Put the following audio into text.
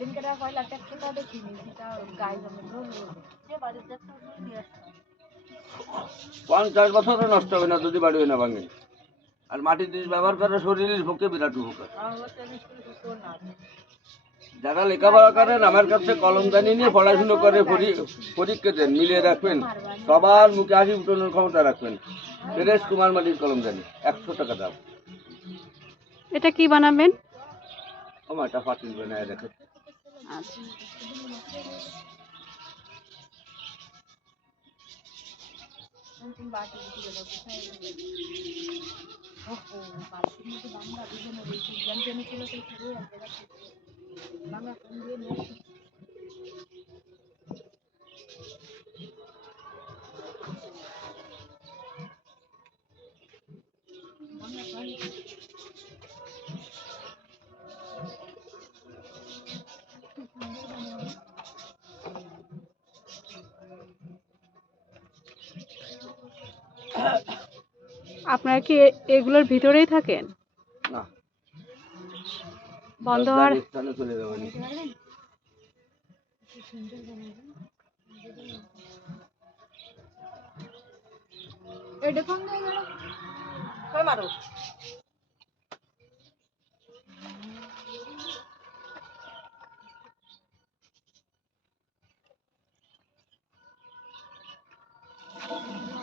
50 বছরও নষ্ট হবে না যদি বাড়ি না ভাঙে। আর মাটির জিনিস ব্যবহার করে শরীরের পক্ষে বিরাট উপকার। যারা লেখাপড়া করেন আমার কাছে কলমদানি নিয়ে পড়াশুনো করে পরীক্ষা দেন, মিলিয়ে রাখবেন, সবার মুখে হাসি ফুটানোর ক্ষমতা রাখবেন। ফেরেশ কুমার মাটির কলমদানি 100 টাকা দাম। এটা কি বানাবেন? আমার এটা ফাটিল বানায় রেখে। আচ্ছা। আপনারা কি এগুলোর ভিতরেই থাকেন? না, বন্ধ হওয়ার স্থানে চলে যাবেন। এটা কোন জায়গা? কই মারো